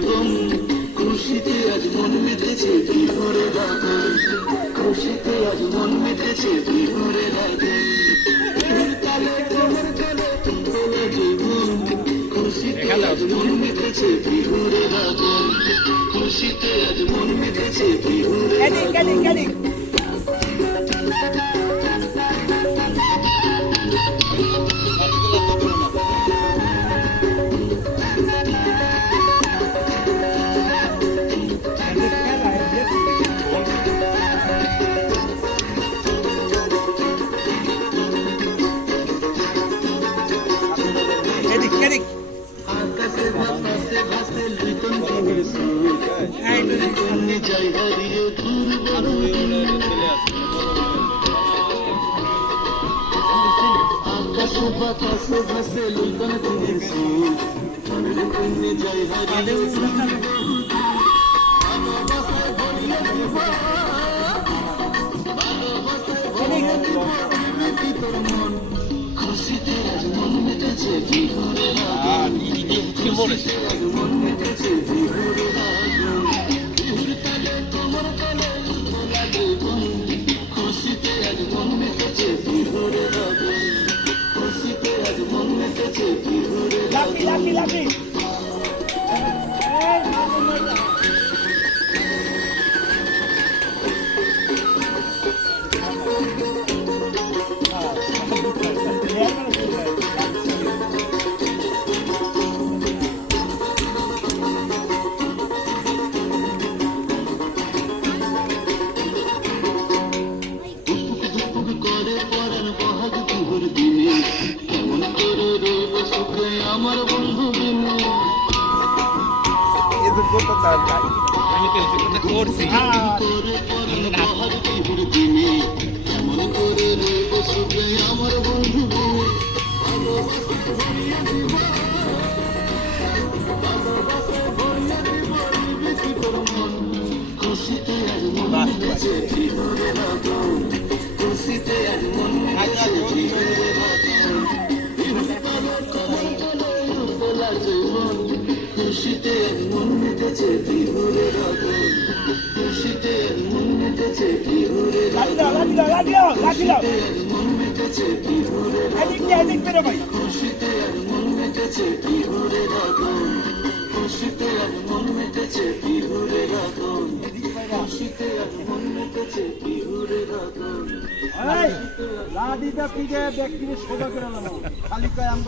জীবন খুশিতে আজ মন মেতেছে বিহুরে রাগন খুশিতে আজ মন মেতেছে বিহুরে রাগন বিহুর খুশিতে আজ মন মেতেছে বিহুরে রাগন খুশিতে আজ মন মেতেছে বিহুরে এদিক এদিক বাতাসে ভাসে লিটন চিনির সুর সামনে যাই হারিয়ে মেতেছে বিহুরে রাগ খুশিতে আজ মন মেতেছে ভালোবাসা ভরিয়ে দিব বিবেকি তোর মন খুশিতে আজ মন মন মেতেছে বিহুরে লাগন খুশিতে মন মেতেছে বিহুরে লাকি লাগন দাও লাকি দাও লাকি দাও লাকি দাও। খুশিতে মন মেতেছে বিহুরে এদিক দিয়ে এদিক বেরো ভাই। খুশিতে মন মেতেছে বিহুরে লাগন খুশিতে মন মেতেছে বিহুরে লাগন খুশিতে মেতেছে বিহুরে লাগন এই লাদিটা পিগে সোজা করে খালি কয় আমরা